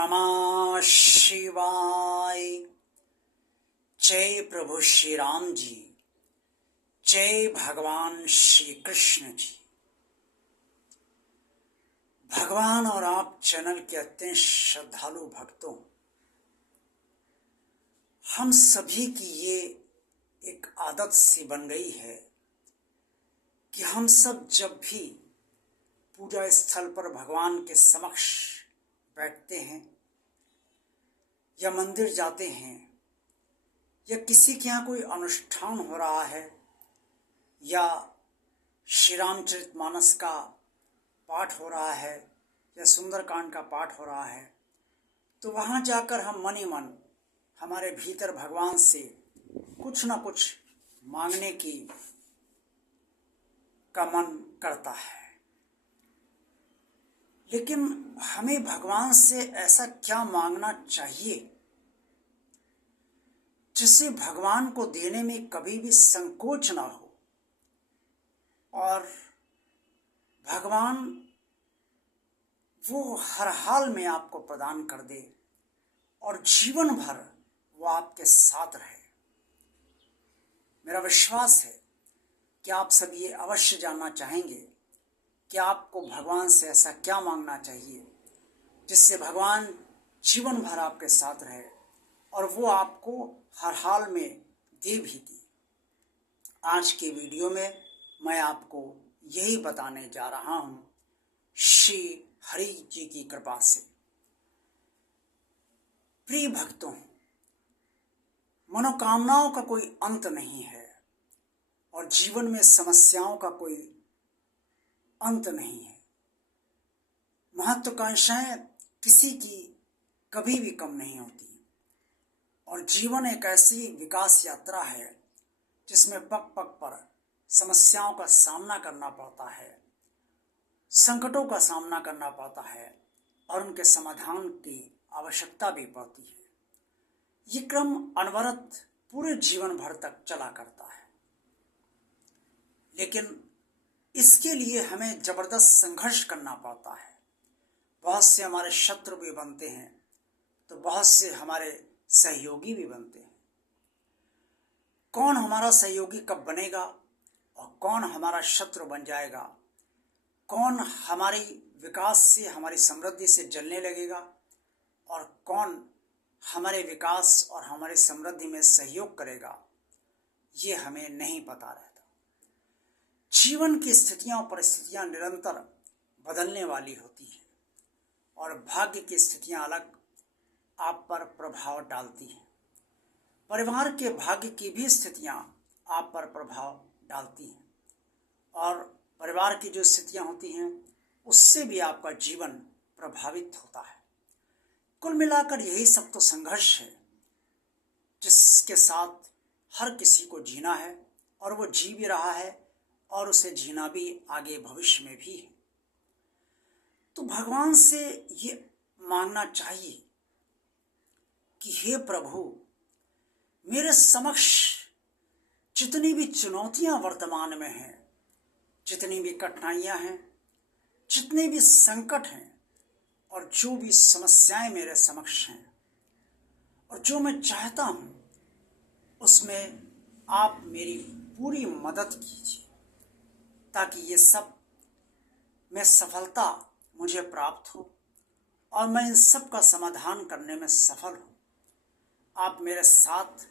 नमः शिवाय। जय प्रभु श्री राम जी, जय भगवान श्री कृष्ण जी। भगवान और आप चैनल के अत्यंत श्रद्धालु भक्तों, हम सभी की ये एक आदत सी बन गई है कि हम सब जब भी पूजा स्थल पर भगवान के समक्ष बैठते हैं या मंदिर जाते हैं या किसी के यहाँ कोई अनुष्ठान हो रहा है या श्री रामचरितमानस का पाठ हो रहा है या सुंदरकांड का पाठ हो रहा है, तो वहाँ जाकर हम मन ही मन हमारे भीतर भगवान से कुछ ना कुछ मांगने का मन करता है। लेकिन हमें भगवान से ऐसा क्या मांगना चाहिए जिससे भगवान को देने में कभी भी संकोच ना हो और भगवान वो हर हाल में आपको प्रदान कर दे और जीवन भर वो आपके साथ रहे। मेरा विश्वास है कि आप सब ये अवश्य जानना चाहेंगे कि आपको भगवान से ऐसा क्या मांगना चाहिए जिससे भगवान जीवन भर आपके साथ रहे और वो आपको हर हाल में दे भी दी। आज के वीडियो में मैं आपको यही बताने जा रहा हूँ, श्री हरि जी की कृपा से। प्रिय भक्तों, मनोकामनाओं का कोई अंत नहीं है और जीवन में समस्याओं का कोई अंत नहीं है। महत्वाकांक्षाएं किसी की कभी भी कम नहीं होती और जीवन एक ऐसी विकास यात्रा है जिसमें पग पग पर समस्याओं का सामना करना पड़ता है, संकटों का सामना करना पड़ता है और उनके समाधान की आवश्यकता भी पड़ती है। ये क्रम अनवरत पूरे जीवन भर तक चला करता है, लेकिन इसके लिए हमें जबरदस्त संघर्ष करना पड़ता है। बहुत से हमारे शत्रु भी बनते हैं तो बहुत से हमारे सहयोगी भी बनते हैं। कौन हमारा सहयोगी कब बनेगा और कौन हमारा शत्रु बन जाएगा, कौन हमारी विकास से हमारी समृद्धि से जलने लगेगा और कौन हमारे विकास और हमारी समृद्धि में सहयोग करेगा, ये हमें नहीं पता रहता। जीवन की स्थितियां और परिस्थितियां निरंतर बदलने वाली होती हैं और भाग्य की स्थितियां अलग आप पर प्रभाव डालती हैं। परिवार के भाग्य की भी स्थितियां आप पर प्रभाव डालती हैं और परिवार की जो स्थितियां होती हैं उससे भी आपका जीवन प्रभावित होता है। कुल मिलाकर यही सब तो संघर्ष है जिसके साथ हर किसी को जीना है और वो जी भी रहा है और उसे जीना भी आगे भविष्य में भी है। तो भगवान से ये मांगना चाहिए कि हे प्रभु, मेरे समक्ष जितनी भी चुनौतियां वर्तमान में हैं, जितनी भी कठिनाइयां हैं, जितने भी संकट हैं और जो भी समस्याएं मेरे समक्ष हैं और जो मैं चाहता हूं, उसमें आप मेरी पूरी मदद कीजिए ताकि ये सब में सफलता मुझे प्राप्त हो और मैं इन सब का समाधान करने में सफल हूँ। आप मेरे साथ,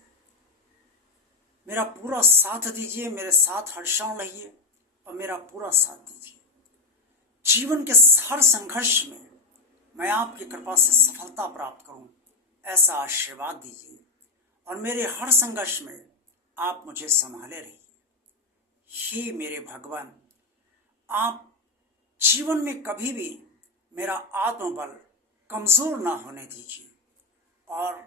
मेरा पूरा साथ दीजिए, मेरे साथ हर क्षण रहिए और मेरा पूरा साथ दीजिए। जीवन के हर संघर्ष में मैं आपकी कृपा से सफलता प्राप्त करूं, ऐसा आशीर्वाद दीजिए और मेरे हर संघर्ष में आप मुझे संभाले रहिए। हे मेरे भगवान, आप जीवन में कभी भी मेरा आत्मबल कमजोर ना होने दीजिए और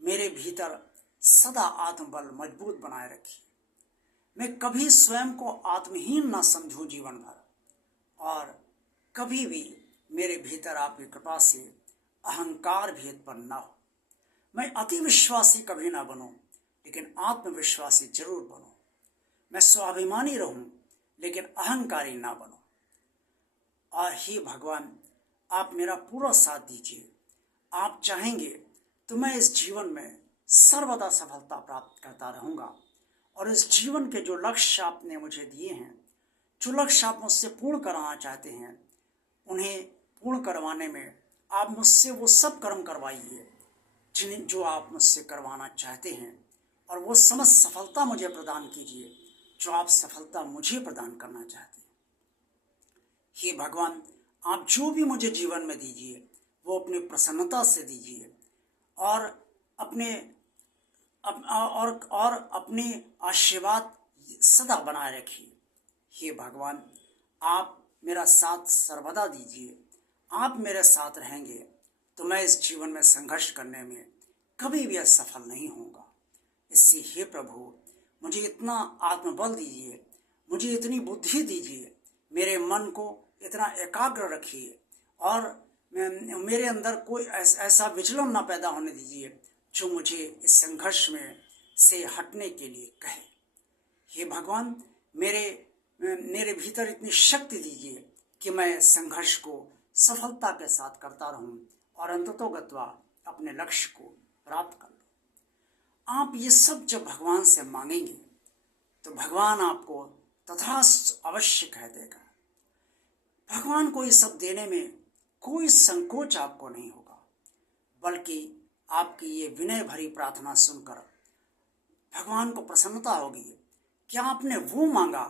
मेरे भीतर सदा आत्मबल मजबूत बनाए रखिए। मैं कभी स्वयं को आत्महीन ना समझूं जीवन भर और कभी भी मेरे भीतर आपकी कृपा से अहंकार भी उत्पन्न ना हो। मैं अति विश्वासी कभी ना बनूं, लेकिन आत्मविश्वासी जरूर बनूं। मैं स्वाभिमानी रहूं, लेकिन अहंकारी ना बनूं। और हे भगवान, आप मेरा पूरा साथ दीजिए आप चाहेंगे तो मैं इस जीवन में सर्वदा सफलता प्राप्त करता रहूँगा और इस जीवन के जो लक्ष्य आपने मुझे दिए हैं, जो लक्ष्य आप मुझसे पूर्ण कराना चाहते हैं, उन्हें पूर्ण करवाने में आप मुझसे वो सब कर्म करवाइए जो आप मुझसे करवाना चाहते हैं, और वो समस्त सफलता मुझे प्रदान कीजिए जो आप सफलता मुझे प्रदान करना चाहते हैं। हे भगवान, आप जो भी मुझे जीवन में दीजिए वो अपनी प्रसन्नता से दीजिए और अपने आशीर्वाद सदा बनाए रखिए। हे भगवान, आप मेरा साथ सर्वदा दीजिए। आप मेरे साथ रहेंगे तो मैं इस जीवन में संघर्ष करने में कभी भी असफल नहीं होऊंगा। इससे हे प्रभु, मुझे इतना आत्मबल दीजिए, मुझे इतनी बुद्धि दीजिए, मेरे मन को इतना एकाग्र रखिए और मेरे अंदर कोई ऐसा विचलन ना पैदा होने दीजिए जो मुझे इस संघर्ष में से हटने के लिए कहे। हे भगवान, मेरे भीतर इतनी शक्ति दीजिए कि मैं संघर्ष को सफलता के साथ करता रहूं और अंततोगत्वा अपने लक्ष्य को प्राप्त कर लूं। आप ये सब जब भगवान से मांगेंगे तो भगवान आपको तथास्तु अवश्य कह देगा। भगवान को ये सब देने में कोई संकोच आपको नहीं होगा, बल्कि आपकी ये विनय भरी प्रार्थना सुनकर भगवान को प्रसन्नता होगी कि आपने वो मांगा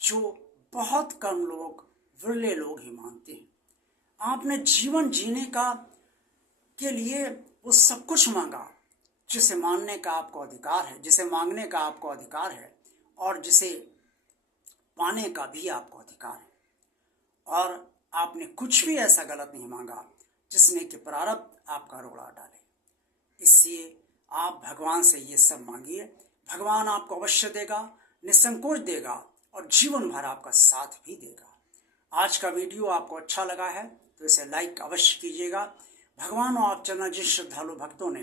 जो बहुत कम लोग, विरले लोग ही मानते हैं। आपने जीवन जीने के लिए वो सब कुछ मांगा जिसे मानने का आपको अधिकार है, जिसे मांगने का आपको अधिकार है और जिसे पाने का भी आपको अधिकार है। और आपने कुछ भी ऐसा गलत नहीं मांगा जिसने कि प्रारब्ध आपका रोड़ा डाले। इसलिए आप भगवान से ये सब मांगिए, भगवान आपको अवश्य देगा, निसंकोच देगा और जीवन भर आपका साथ भी देगा। आज का वीडियो आपको अच्छा लगा है तो इसे लाइक अवश्य कीजिएगा। भगवान और आप चैनल जिस श्रद्धालु भक्तों ने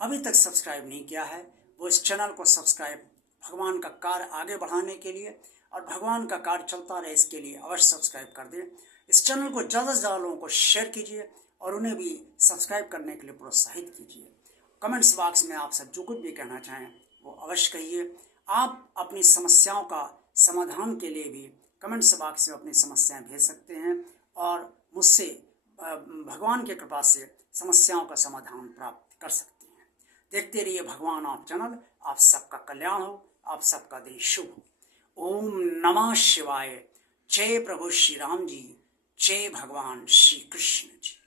अभी तक सब्सक्राइब नहीं किया है वो इस चैनल को सब्सक्राइब, भगवान का कार्य आगे बढ़ाने के लिए और भगवान का कार्य चलता रहे इसके लिए अवश्य सब्सक्राइब कर दें। इस चैनल को ज़्यादा से ज़्यादा लोगों को शेयर कीजिए और उन्हें भी सब्सक्राइब करने के लिए प्रोत्साहित कीजिए। कमेंट्स बॉक्स में आप सब जो कुछ भी कहना चाहें वो अवश्य कहिए। आप अपनी समस्याओं का समाधान के लिए भी कमेंट्स बॉक्स में अपनी समस्याएं भेज सकते हैं और मुझसे भगवान की कृपा से समस्याओं का समाधान प्राप्त कर सकते हैं। देखते रहिए भगवान आप चैनल। आप सबका कल्याण हो, आप सबका दिन शुभ हो। ओम नमः शिवाय। जय प्रभु श्री राम जी, जय भगवान श्री कृष्ण जी।